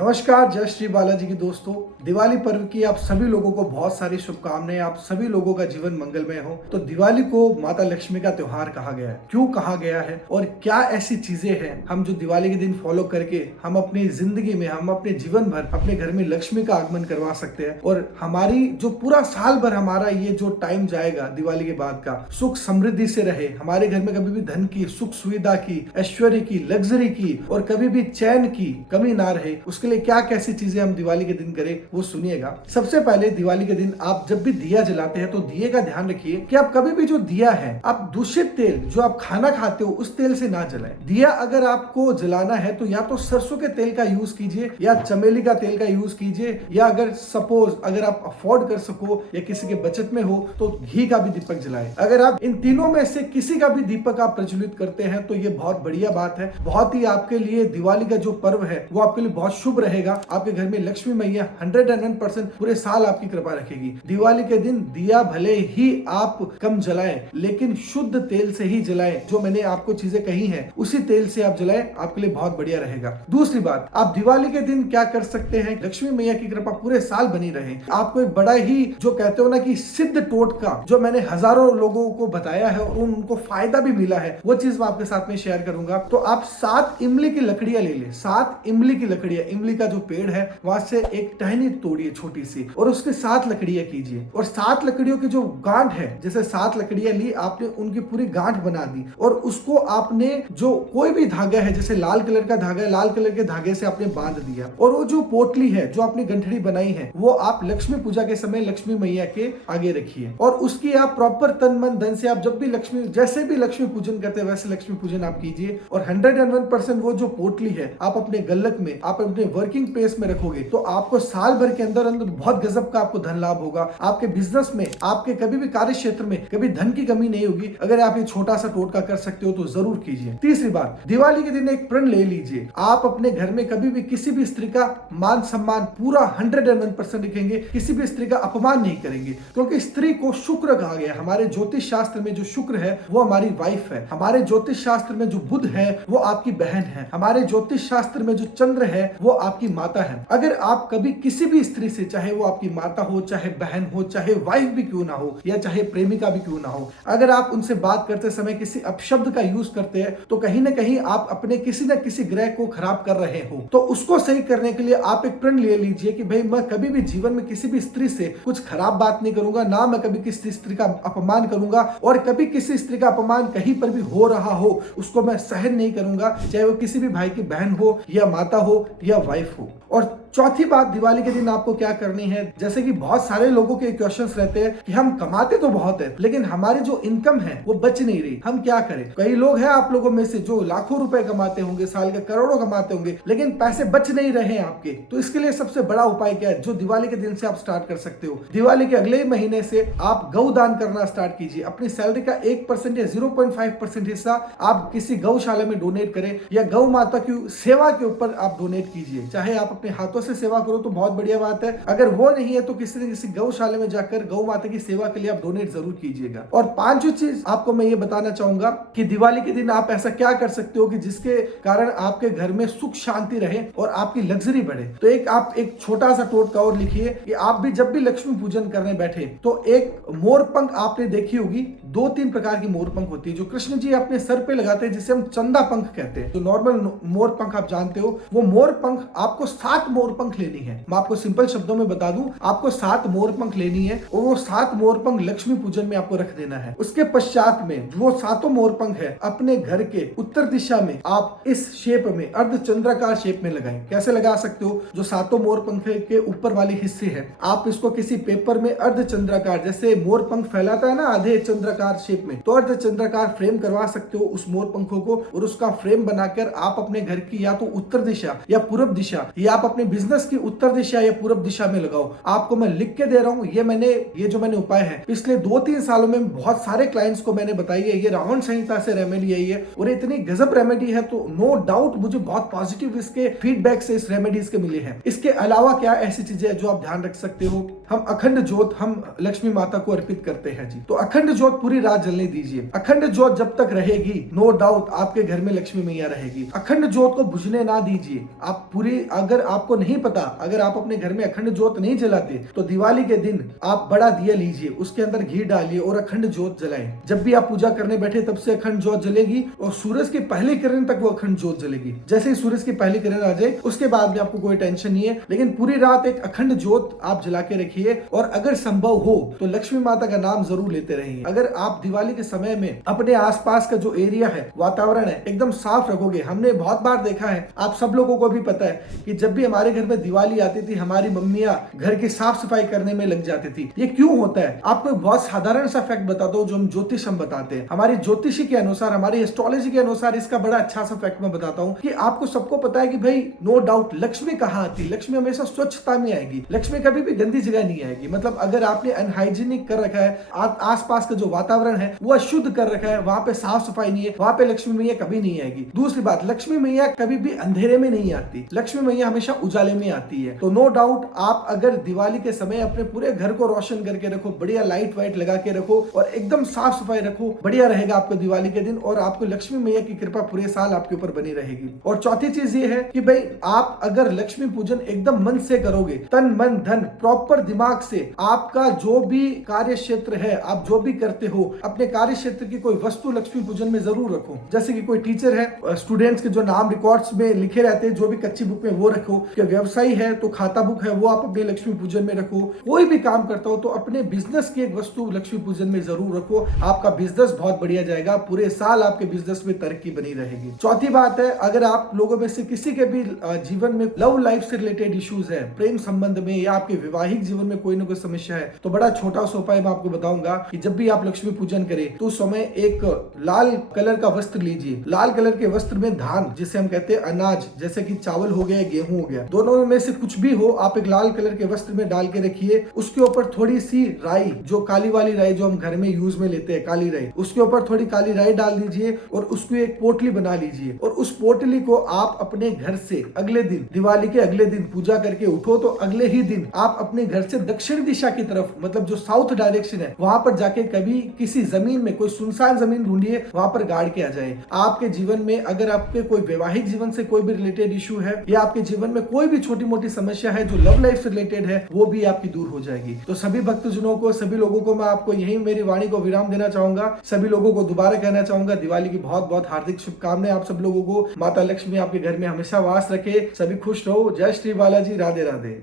नमस्कार, जय श्री बालाजी की दोस्तों। दिवाली पर्व की आप सभी लोगों को बहुत सारी शुभकामनाएं। आप सभी लोगों का जीवन मंगलमय हो। तो दिवाली को माता लक्ष्मी का त्योहार कहा गया है। क्यों कहा गया है और क्या ऐसी चीजें हैं हम जो दिवाली के दिन फॉलो करके हम अपनी जिंदगी में, हम अपने जीवन भर अपने घर में लक्ष्मी का आगमन करवा सकते हैं और हमारी जो पूरा साल भर हमारा ये जो टाइम जाएगा दिवाली के बाद का, सुख समृद्धि से रहे। हमारे घर में कभी भी धन की, सुख सुविधा की, ऐश्वर्य की, लग्जरी की और कभी भी चैन की कमी ना रहे, उसके लिए क्या कैसी चीजें हम दिवाली के दिन करें वो सुनिएगा। सबसे पहले दिवाली के दिन आप जब भी दिया जलाते हैं तो दिए का ध्यान रखिए कि आप कभी भी जो दिया है आप दूषित तेल, जो आप खाना खाते हो उस तेल से ना जलाएं। दिया अगर आपको जलाना है तो या तो सरसों के तेल का यूज कीजिए या चमेली का तेल का यूज कीजिए, या अगर सपोज अगर आप अफोर्ड कर सको या किसी के बचत में हो तो घी का भी दीपक जलाएं। अगर आप इन तीनों में से किसी का भी दीपक आप प्रज्वलित करते हैं तो ये बहुत बढ़िया बात है। बहुत ही आपके लिए दिवाली का जो पर्व है वो आपके लिए बहुत शुभ रहेगा। आपके घर में लक्ष्मी मैया 101% पूरे साल आपकी कृपा रखेगी। दिवाली के दिन दिया भले ही आप कम जलाएं लेकिन शुद्ध तेल से ही जलाएं। जो मैंने आपको चीजें कही हैं उसी तेल से आप जलाएं, आपके लिए बहुत बढ़िया रहेगा। दूसरी बात, आप दिवाली के दिन क्या कर सकते हैं, लक्ष्मी मैया की कृपा पूरे साल बनी रहे। आपको एक बड़ा ही जो कहते हो ना कि सिद्ध टोटका जो मैंने हजारों लोगों को बताया है और उनको फायदा भी मिला है, वो चीज मैं आपके साथ में शेयर करूंगा। तो आप 7 इमली की लकड़ियां ले ले, 7 इमली की लकड़ियां, इमली का जो पेड़ है वहां से एक टहनी तोड़िए छोटी सी और उसके 7 लकड़ियां कीजिए और 7 लकड़ियों की जो गांठ है, जैसे 7 लकड़ियां ली आपने, उनकी पूरी गांठ बना दी और उसको आपने जो कोई भी धागा है, जैसे लाल कलर का धागा है, लाल कलर के धागे से आपने बांध दिया और वो जो पोटली है जो आपने गंठड़ी बनाई है वो आप लक्ष्मी पूजा के समय लक्ष्मी मैया के आगे रखिए और उसकी आप प्रॉपर तन मन धन से आप जब भी लक्ष्मी, जैसे भी लक्ष्मी पूजन करते हैं वैसे लक्ष्मी पूजन आप कीजिए और 101% वो जो पोटली है आप अपने गल्लक में, आप अपने वर्किंग प्लेस में रखोगे तो आपको साल भर के अंदर अंदर बहुत गजब का आपको धन लाभ होगा। आपके बिजनेस में, आपके कभी भी कार्य क्षेत्र में कभी धन की कमी नहीं होगी। अगर आप ये छोटा सा टोटका कर सकते हो तो जरूर कीजिए। तीसरी बात, दिवाली के दिन एक प्रण ले लीजिए। आप अपने घर में कभी भी किसी भी स्त्री का मान सम्मान पूरा 101% रखेंगे, किसी भी स्त्री का अपमान नहीं करेंगे, क्योंकि स्त्री को शुक्र कहा गया। हमारे ज्योतिष शास्त्र में जो शुक्र है वो हमारी वाइफ है, हमारे ज्योतिष शास्त्र में जो बुध है वो आपकी बहन है, हमारे ज्योतिष शास्त्र में जो चंद्र है वो आपकी माता है। अगर आप कभी किसी भी स्त्री से, चाहे वो आपकी माता हो, चाहे बहन हो, चाहे वाइफ भी क्यों ना हो या चाहे प्रेमिका भी क्यों ना हो, अगर आप उनसे बात करते समय किसी अपशब्द का यूज करते हैं तो कहीं ना कहीं आप अपने किसी न किसी ग्रह को खराब कर रहे हो। तो उसको सही करने के लिए आप एक प्रण ले लीजिए कि भाई मैं कभी भी जीवन में किसी भी स्त्री से कुछ खराब बात नहीं करूंगा, ना मैं कभी किसी स्त्री का अपमान करूंगा और कभी किसी स्त्री का अपमान कहीं पर भी हो रहा हो उसको मैं सहन नहीं करूंगा, चाहे वो किसी भी भाई की बहन हो या माता हो या वाइफ हो। और चौथी बात, दिवाली के दिन आपको क्या करनी है, जैसे कि बहुत सारे लोगों के क्वेश्चंस रहते हैं कि हम कमाते तो बहुत है लेकिन हमारी जो इनकम है वो बच नहीं रही, हम क्या करें। कई लोग हैं आप लोगों में से जो लाखों रुपए कमाते होंगे, साल के करोड़ों कमाते होंगे लेकिन पैसे बच नहीं रहे हैं आपके। तो इसके लिए सबसे बड़ा उपाय क्या है जो दिवाली के दिन से आप स्टार्ट कर सकते हो, दिवाली के अगले महीने से आप गौ दान करना स्टार्ट कीजिए। अपनी सैलरी का 1% या 0.5% हिस्सा आप किसी गौशाला में डोनेट करें या गौ माता की सेवा के ऊपर आप डोनेट कीजिए। चाहे आप अपने हाथों से सेवा करो तो बहुत बढ़िया बात है, अगर वो नहीं है तो किसी न किसी गौशाला में जाकर गौ माता की सेवा के लिए आप डोनेट जरूर कीजिएगा। और पांचवी चीज आपको मैं ये बताना चाहूंगा कि दिवाली के दिन आप ऐसा क्या कर सकते हो कि जिसके कारण आपके घर में सुख शांति रहे और आपकी लग्जरी बढ़े। तो आप एक छोटा सा टोटका और लिखिए कि आप भी जब भी लक्ष्मी पूजन करने बैठे तो एक मोर पंख आपने देखी होगी, 2-3 प्रकार की मोर पंख होती है जो कृष्ण जी अपने सर पे लगाते हैं, जिसे हम चंदा पंख कहते हैं। तो नॉर्मल मोर पंख आप जानते हो, वो मोर पंख आपको 7 मोर पंख लेनी है। मैं आपको सिंपल शब्दों में बता दूं, आपको 7 मोर पंख लेनी है और वो 7 मोर पंख लक्ष्मी पूजन में आपको रख देना है। उसके पश्चात में वो 7 मोर पंख है अपने घर के उत्तर दिशा में आप इस शेप में, अर्धचंद्राकार शेप में लगाएं। कैसे लगा सकते हो, जो 7 मोर पंख के ऊपर वाले हिस्से है आप इसको किसी पेपर में अर्धचंद्राकार, जैसे मोर पंख फैलाता है ना आधे चंद्राकार शेप में, तो अर्धचंद्राकार फ्रेम करवा सकते हो उस मोर पंखों को और उसका फ्रेम बनाकर आप अपने घर की या तो उत्तर दिशा या पूर्व दिशा या आप अपने बिजनेस की उत्तर दिशा या पूर्व दिशा में लगाओ। आपको मैं लिख के दे रहा हूँ, ये जो मैंने उपाय है पिछले 2-3 सालों में बहुत सारे क्लाइंट्स को मैंने बताई है। ये रावण संहिता से रेमेडी आई है और इतनी गजब रेमेडी है तो नो डाउट मुझे बहुत पॉजिटिव इसके फीडबैक से इस रेमेडीज के मिले हैं। इसके अलावा क्या ऐसी चीजें हैं जो आप ध्यान रख सकते हो, हम अखंड ज्योत हम लक्ष्मी माता को अर्पित करते हैं जी। तो अखंड ज्योत पूरी रात जलने दीजिए। अखंड ज्योत जब तक रहेगी नो डाउट आपके घर में लक्ष्मी मैया रहेगी। अखंड ज्योत को बुझने ना दीजिए। आप पूरी, अगर आपको नहीं नहीं पता, अगर आप अपने घर में अखंड ज्योत नहीं जलाते तो दिवाली के दिन आप बड़ा दिया लीजिए, उसके अंदर घी डालिए और अखंड ज्योत जलाएं। जब भी आप पूजा करने बैठे तब से अखंड ज्योत जलेगी और सूरज की पहली किरण तक वो अखंड ज्योत जलेगी। जैसे ही सूरज की पहली किरण आ जाए उसके बाद में आपको कोई टेंशन नहीं है, लेकिन पूरी रात एक अखंड ज्योत आप जला के रखिए और अगर संभव हो तो लक्ष्मी माता का नाम जरूर लेते रहिए। अगर आप दिवाली के समय में अपने आसपास का जो एरिया है, वातावरण है, एकदम साफ रखोगे। हमने बहुत बार देखा है, आप सब लोगों को भी पता है कि जब भी हमारे घर में दिवाली आती थी हमारी मम्मियां घर की साफ सफाई करने में लग जाती थी। ये क्यों होता है? आपको एक बहुत साधारण सा फैक्ट बताता हूं जो हम ज्योतिष हम बताते हैं। हमारी ज्योतिषी के अनुसार, हमारी एस्ट्रोलॉजी के अनुसार इसका बड़ा अच्छा सा फैक्ट मैं बताता हूं कि आपको सबको पता है कि भाई नो डाउट लक्ष्मी कहां आती है? लक्ष्मी हमेशा स्वच्छता में आएगी। लक्ष्मी कभी भी गंदी जगह नहीं आएगी। मतलब अगर आपने अनहाइजीनिक कर रखा है, आसपास का जो वातावरण है वो अशुद्ध कर रखा है, वहां पे साफ सफाई नहीं है, वहां पे लक्ष्मी मैया कभी नहीं आएगी। दूसरी बात, लक्ष्मी मैया कभी भी अंधेरे में नहीं आती, लक्ष्मी मैया हमेशा उजाले में आती है। तो नो डाउट आप अगर दिवाली के समय अपने पूरे घर को रोशन करके रखो, बढ़िया लाइट वाइट लगा के रखो और एकदम साफ सफाई रखो, बढ़िया रहेगा आपको दिवाली के दिन और आपको लक्ष्मी मैया की कृपा पूरे साल आपके ऊपर बनी रहेगी। और चौथी चीज ये है कि भाई आप अगर लक्ष्मी पूजन एकदम मन से करोगे, तन मन धन प्रॉपर दिमाग से, आपका जो भी कार्य क्षेत्र है, आप जो भी करते हो, अपने कार्य क्षेत्र की कोई वस्तु लक्ष्मी पूजन में जरूर रखो। जैसे कि कोई टीचर है, स्टूडेंट्स के जो नाम रिकॉर्ड्स में लिखे रहते हैं, जो भी कच्ची बुक में वो रखो। कि व्यवसायी है तो खाता बुक है वो आप अपने लक्ष्मी पूजन में रखो। कोई भी काम करता हो तो अपने बिजनेस की एक वस्तु लक्ष्मी पूजन में जरूर रखो। आपका बिजनेस बहुत बढ़िया जाएगा, पूरे साल आपके बिजनेस में तरक्की बनी रहेगी। चौथी बात है, अगर आप लोगों में से किसी के भी जीवन में लव लाइफ से रिलेटेड इश्यूज है, प्रेम संबंध में या आपके वैवाहिक जीवन में कोई ना कोई समस्या है, तो बड़ा छोटा सा उपाय मैं आपको बताऊंगा कि जब भी आप लक्ष्मी पूजन करें तो उस समय एक लाल कलर का वस्त्र लीजिए। लाल कलर के वस्त्र में धान, जिसे हम कहते हैं अनाज, जैसे कि चावल हो गया, गेहूं हो गया, दोनों में से कुछ भी हो, आप एक लाल कलर के वस्त्र में डाल के रखिए। उसके ऊपर थोड़ी सी राई, जो काली वाली राई जो हम घर में यूज में लेते हैं, काली राई, उसके ऊपर थोड़ी काली राई डाल दीजिए और उसको एक पोटली बना लीजिए और उस पोटली को आप अपने घर से अगले दिन, दिवाली के अगले दिन पूजा करके उठो तो अगले ही दिन आप अपने घर से दक्षिण दिशा की तरफ, मतलब जो साउथ डायरेक्शन है, वहां पर जाके कभी किसी जमीन में, कोई सुनसान जमीन ढूंढिए, वहां पर गाड़ के आ जाए। आपके जीवन में अगर आपके कोई वैवाहिक जीवन से कोई भी रिलेटेड इशू है या आपके जीवन में कोई भी छोटी मोटी समस्या है जो लव लाइफ से रिलेटेड है, वो भी आपकी दूर हो जाएगी। तो सभी भक्तजनों को, सभी लोगों को मैं आपको यही मेरी वाणी को विराम देना चाहूंगा। सभी लोगों को दोबारा कहना चाहूंगा, दिवाली की बहुत बहुत हार्दिक शुभकामनाएं आप सब लोगों को। माता लक्ष्मी आपके घर में हमेशा वास रखे, सभी खुश रहो। जय श्री बालाजी, राधे राधे।